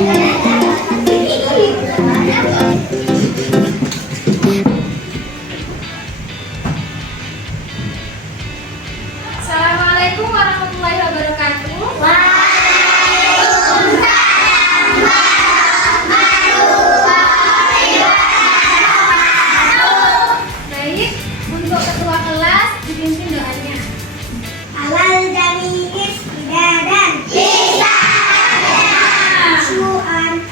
Assalamualaikum warahmatullahi wabarakatuh. Baik, untuk ketua kelas dipimpin doanya. Alal jami'is idadan bisa syu'an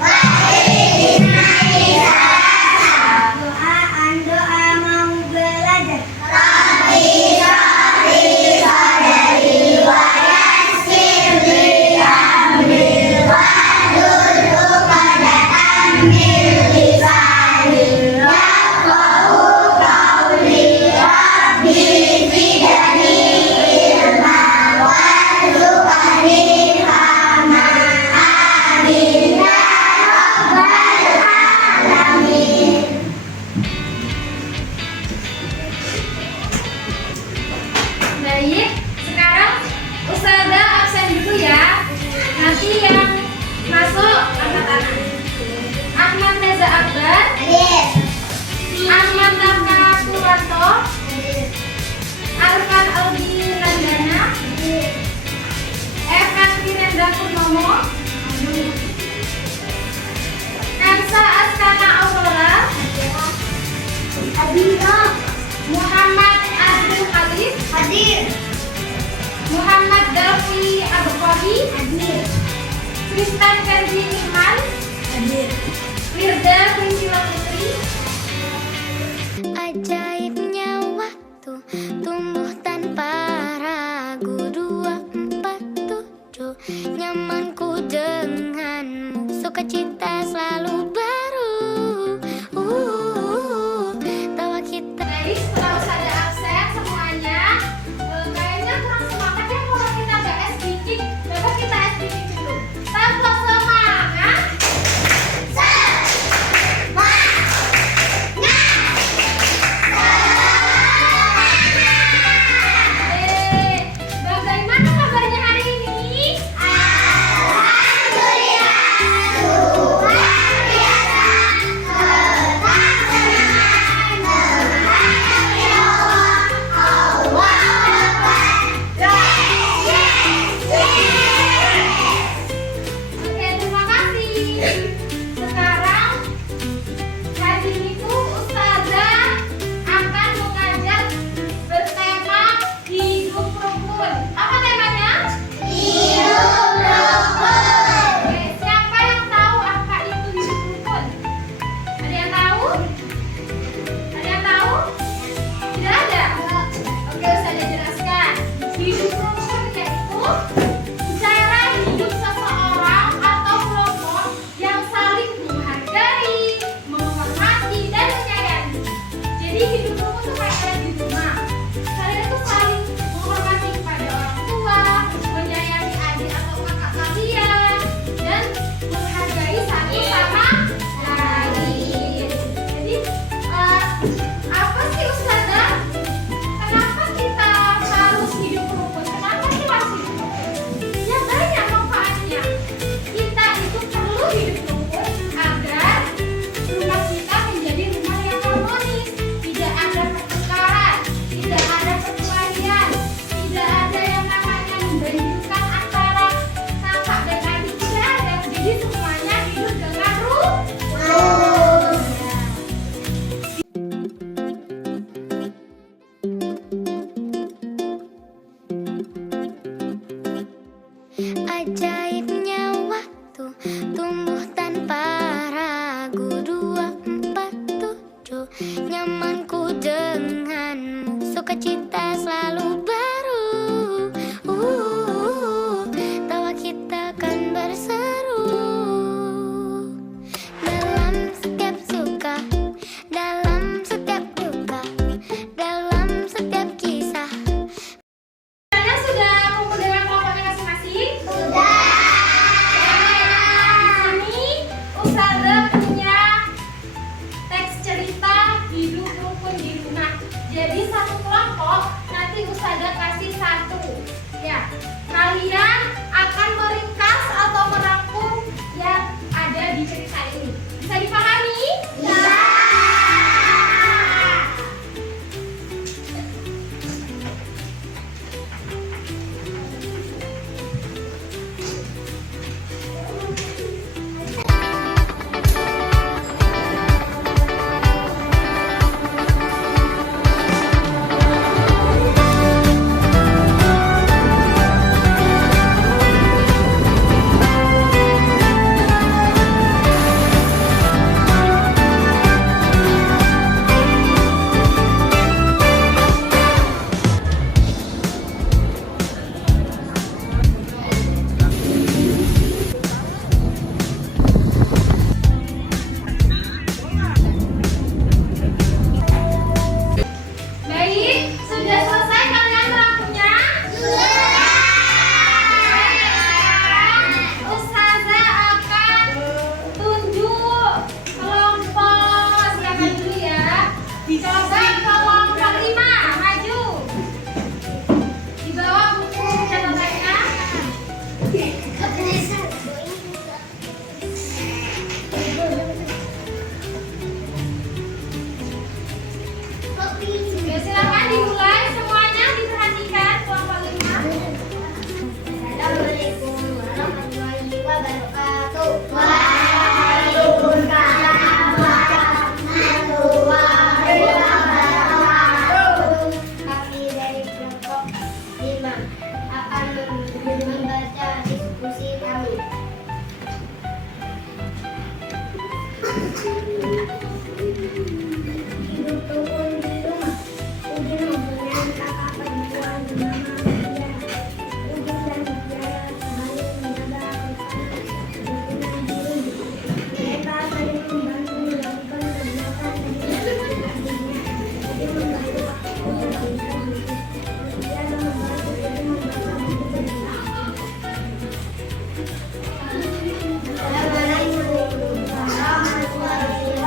doaan doa mau belajar Baik, sekarang Ustazah absen dulu ya. Nanti yang masuk anak-anak. Ahmad Reza Akbar, Ahmad Naka Purwanto, Arfan Aldi Nandana, Evan Wirenda Purnomo, Kansa Askana Aurora, Muhammad Abdul Khalid, Muhammad Dalfi Abukori, Tristan Ferdi Iman, Firda Priscila Putri. Ajaibnya waktu tumbuh tanpa ragu 247 nyamanku denganmu sukacita selalu baru tawa kita. Baik, setelah Ustazah absen semuanya, kayaknya kurang semangat ya kalau kita nggak SBK. Coba kita SBK dulu. Tambah semangat. Bagaimana kabarnya hari ini? Alhamdulillah luar biasa. Ya, silakan dimulai semuanya, diperhatikan kelompok 5. Assalamualaikum warahmatullahi wabarakatuh. Waalaikumsalam warahmatullahi wabarakatuh. Kami dari kelompok 5 akan membaca diskusi kami. Hidup rukun di rumah. Udin hubungan kakak perempuan mama Maria. Udin dan Mutiara saling menjaga kerukunan diri. Mereka saling membantu melakukan kegiatan dari adiknya. Udin membantu aku membaca buku. Mutiara membantu Udin membaca buku cerita. Assalamualaikum warahmatullahi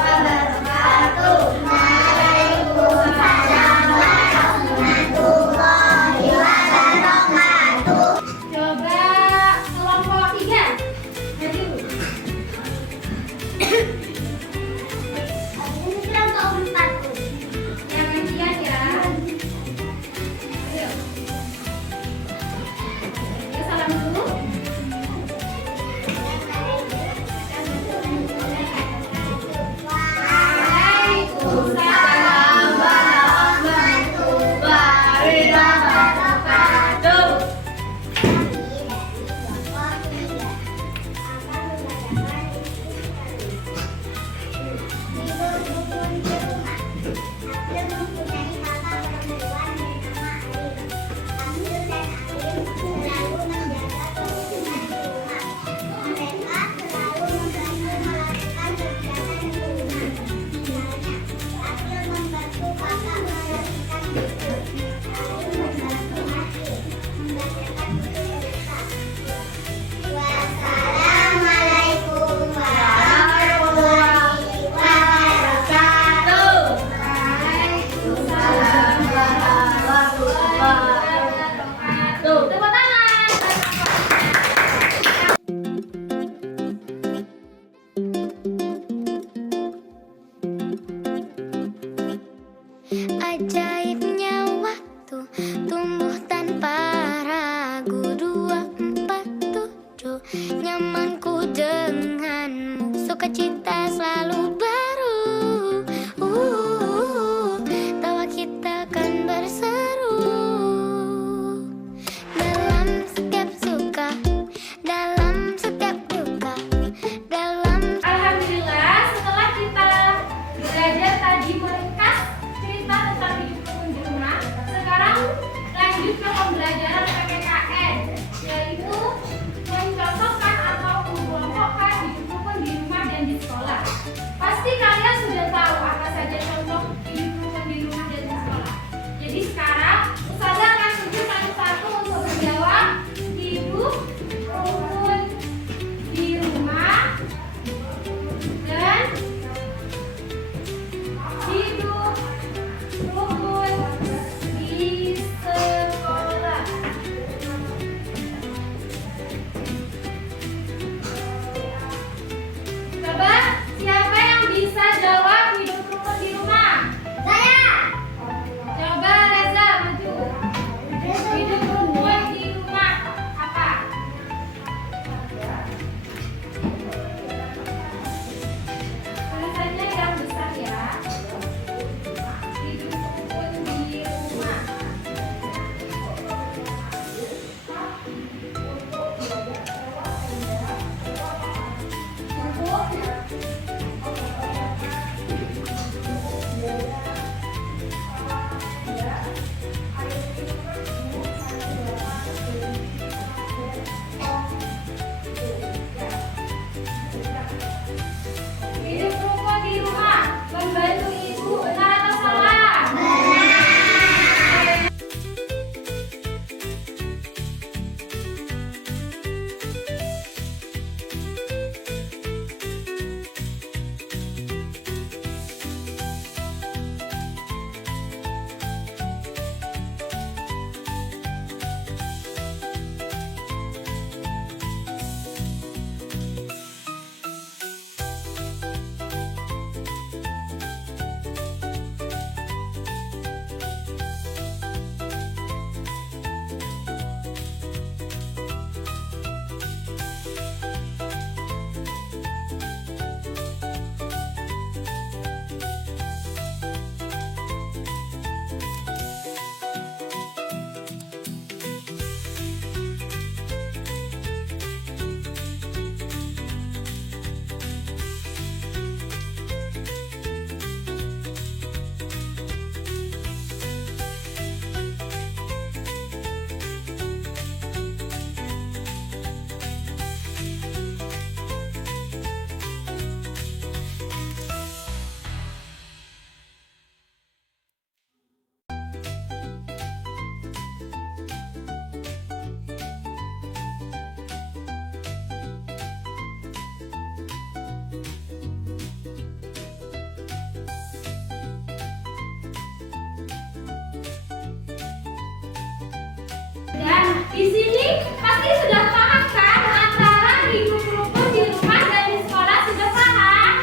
di sini pasti sudah paham kan antara hidup rukun di rumah dan di sekolah, sudah paham?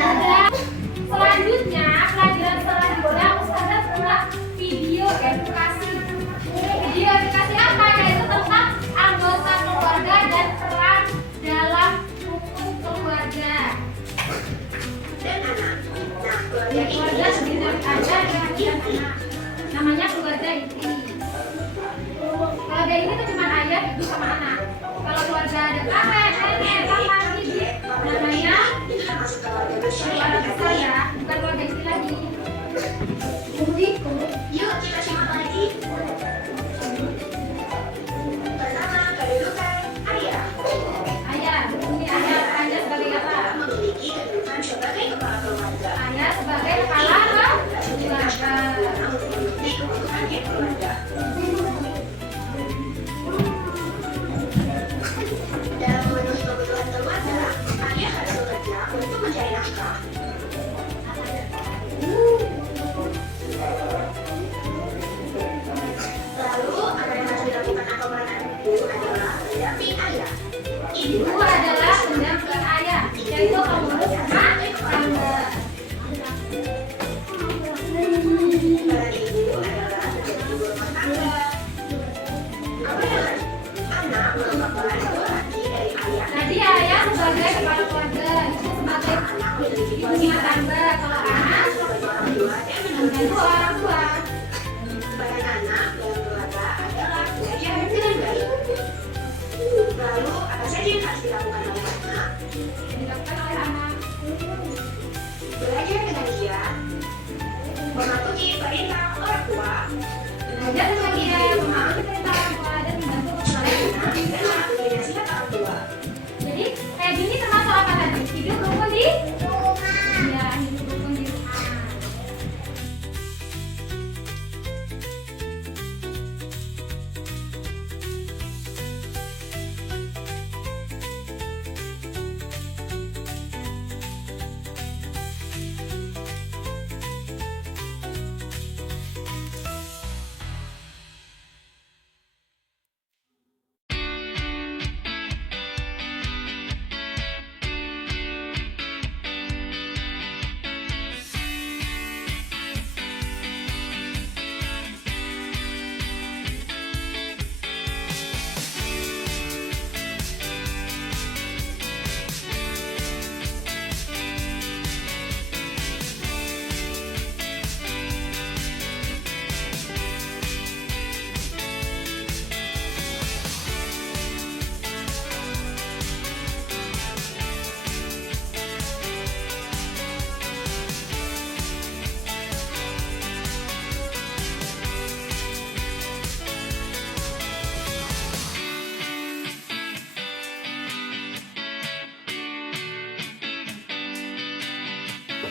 Sudah. Selanjutnya, pelajaran selanjutnya Ustazah buat video edukasi. Video edukasi apa? Yaitu tentang anggota keluarga dan peran dalam rukun keluarga. Keluarga sendiri ada dan anak. Namanya keluarga inti. Keluarga ini tuh cuma ayah, ibu sama anak. Kalau keluarga ada kakek, nenek, paman, bibi, namanya keluarga besar ya, bukan keluarga inti lagi. Yuk kita simak lagi. Pertama, kedudukan ayah. Ayah, ini ayah sebagai apa? Memiliki kedudukan sebagai kepala keluarga. Ayah sebagai kepala keluarga. Memenuhi kebutuhannya keluarga. Dalam memenuhi kebutuhan keluarga, ayah harus bekerja untuk mencari nafkah. Lalu, apa yang harus dilakukan atau peran ibu adalah pendamping ayah. Ibu adalah pendamping ayah, yaitu pengurus rumah tangga. Peran ibu adalah menjadi ibu rumah tangga. Apa yang harus anak mengemban peran laki dari ayah? Tadi ayah sebagai kepala keluarga, ibu sebagai Anak memiliki ibu rumah tangga. Kalau anak sebagai orang tua dan membantu orang tua. peran anak dalam keluarga adalah belajar dengan baik. Lalu, apa saja yang harus dilakukan oleh anak? Dilakukan oleh anak. Belajar dengan giat, mematuhi perintah orang tua, Belajar dengan dia, memahami perintah orang tua dan membantu orang tua. dan mematuhi nasihat orang tua. Jadi kayak gini termasuk apa tadi? Hidup rukun di rumah. Iya, hidup rukun di rumah.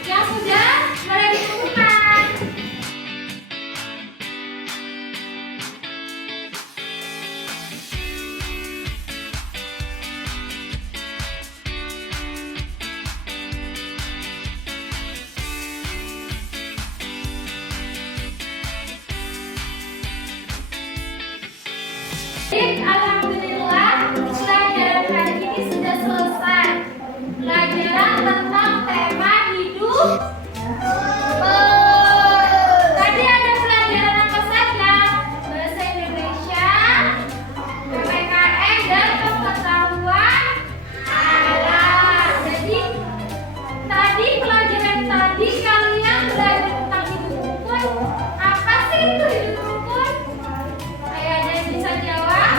Yang sudah mulai ditentukan. Alhamdulillah, pelajaran hari ini sudah selesai. Pelajaran tentang tema hidup. Tadi ada pelajaran apa saja? Bahasa Indonesia, PPKN, dan pengetahuan alam. Jadi tadi pelajaran tadi kalian belajar tentang hidup rukun. Apa sih itu hidup rukun? Ayo ada yang bisa jawab?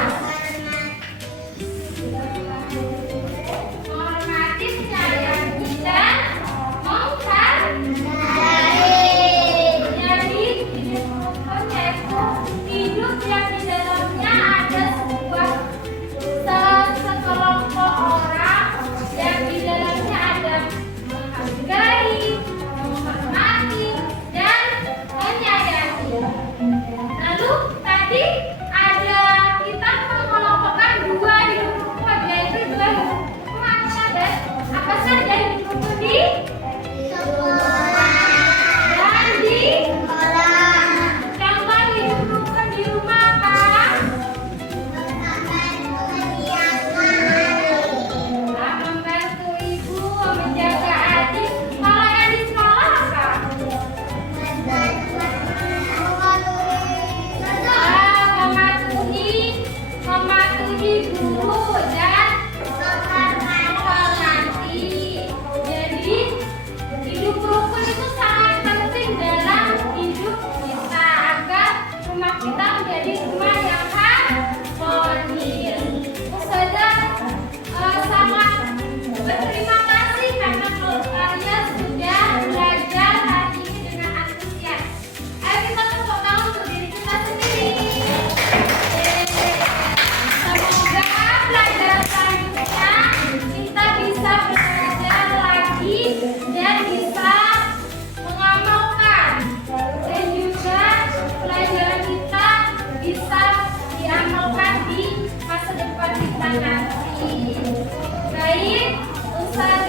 Berterima kasih karena kalian sudah belajar hari ini dengan antusias. Ayo kita tepuk tangan untuk diri kita sendiri. Semoga pelajaran selanjutnya kita bisa belajar lagi dan bisa mengamalkan, dan juga pelajaran kita bisa diamalkan di masa depan kita nanti. Baik, Ustaz